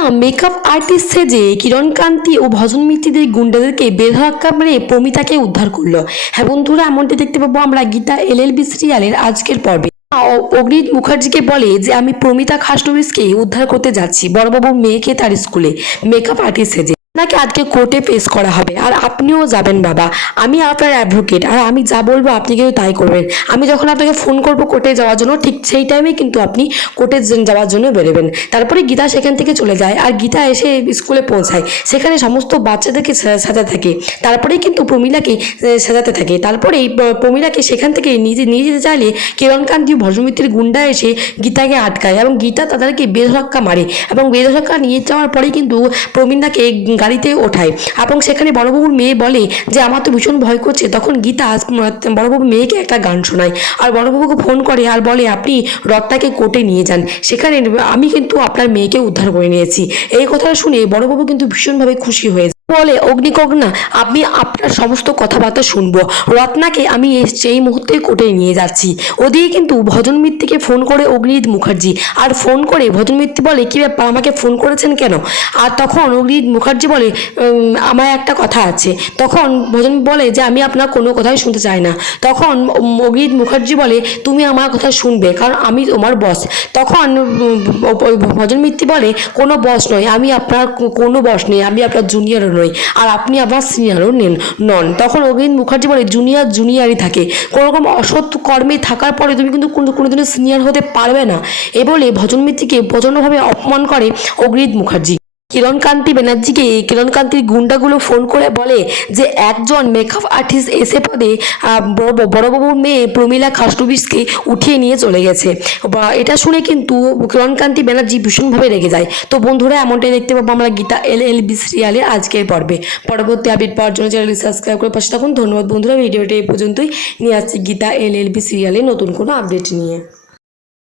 Gita makeup artist সেজে কিরণকান্তি ও ভজন মিত্রীদের গুন্ডাদেরকে বেধাক্কা মেরে প্রমিতাকে উদ্ধার করল। হ্যাঁ বন্ধুরা, এমনটি দেখতে পাবো আমরা গীতা এলএলবি সিরিয়ালের আজকের পর্বে। অগ্নি মুখার্জিকে বলে যে, আমি প্রমিতা খাসনবিসকে উদ্ধার করতে যাচ্ছি। বড়বাবু মেয়েকে তার স্কুলে মেকআপ আর্টিস্ট সেজে। আপনাকে আজকে কোর্টে পেশ করা হবে। আর আপনিও যাবেন বাবা। আমি আপনার অ্যাডভোকেট আর আমি যা বলব আপনি কিন্তু তাই করবেন। আমি যখন আপনাকে ফোন করব কোর্টে যাওয়ার জন্য, ঠিক সেই টাইমে কিন্তু আপনি কোর্টে যাওয়ার জন্য বেরোবেন। তারপরে গীতা সেখান থেকে চলে যায়। আর গীতা এসে স্কুলে পৌঁছায়। সেখানে সমস্ত বাচ্চাদেরকে সাজাতে থাকে। তারপরেই কিন্তু প্রমিলাকে সাজাতে থাকে। তারপরেই প- প্রমিলাকে সেখান থেকে নিজে নিয়ে যেতে চাইলে কিরণকান্তি ভজমিত্রের গুন্ডা এসে গীতাকে আটকায়। এবং গীতা তাদেরকে বেধক্কা মারে। এবং বেধক্কা নিয়ে যাওয়ার পরেই কিন্তু প্রমিলাকে গাড়িতে ওঠায়। এবং সেখানে বড়বাবুর মেয়ে বলে যে, আমার তো ভীষণ ভয় করছে। তখন গীতা বড়বাবু মেয়েকে একটা গান শোনায়। আর বড়বাবুকে ফোন করে আর বলে, আপনি রথটাকে কোর্টে নিয়ে যান। সেখানে আমি কিন্তু আপনার মেয়েকে উদ্ধার করে নিয়েছি। এই কথাটা শুনে বড়বাবু কিন্তু ভীষণভাবে খুশি হয়ে যায়। বলে অগ্নিকগ্না আমি আপনার সমস্ত কথাবার্তা শুনব। রত্নাকে আমি সেই মুহূর্তে কোর্টে নিয়ে যাচ্ছি। ওদিকে কিন্তু ভজন মিত্তিকে ফোন করে অগ্নিত মুখার্জি। আর ফোন করে ভজন মিত্তি বলে, কি ব্যাপার, আমাকে ফোন করেছেন কেন? আর তখন অগ্নিত মুখার্জি বলে আমার একটা কথা আছে। তখন ভজন বলে যে, আমি আপনার কোনো কথাই শুনতে চাই না। তখন অগ্নিত মুখার্জি বলে, তুমি আমার কথা শুনবে, কারণ আমি তোমার বস। তখন ভজন মিত্তি বলে, কোনো বস নয়, আমি আপনার কোনো বস নেই, আমি আপনার জুনিয়রও নই। আর আপনি আবার সিনিয়রও নেন, নন। তখন অগিন মুখার্জি বলে জুনিয়র জুনিয়রই থাকে। কোনো রকম অসৎ কর্মে থাকার পরে তুমি কিন্তু কোনো, কোনোদিনও সিনিয়র হতে পারবে না। এ বলে ভজন মিত্তিকে প্রচণ্ডভাবে অপমান করে অগ্রিত মুখার্জি। কিরণকান্তি ব্যানার্জিকে কিরণকান্তির গুন্ডাগুলো ফোন করে বলে যে একজন মেকআপ আর্টিস্ট এসে পদে বড়বাবুর মেয়ে প্রমীলা খাসটুবিসকে উঠিয়ে নিয়ে চলে গেছে। বা, এটা শুনে কিন্তু কিরণকান্তি ব্যানার্জি ভীষণভাবে রেগে যায়। তো বন্ধুরা, এমনটাই দেখতে পাবো আমরা গীতা এল এল বি সিরিয়ালের আজকের পর্বে। পরবর্তী আপডেট পাওয়ার জন্য চ্যানেলটি সাবস্ক্রাইব করে পাশে থাকুন। ধন্যবাদ বন্ধুরা, ভিডিওটি এই পর্যন্তই। নিয়ে আসছি গীতা এল এল বি সিরিয়ালের নতুন কোনো আপডেট নিয়ে।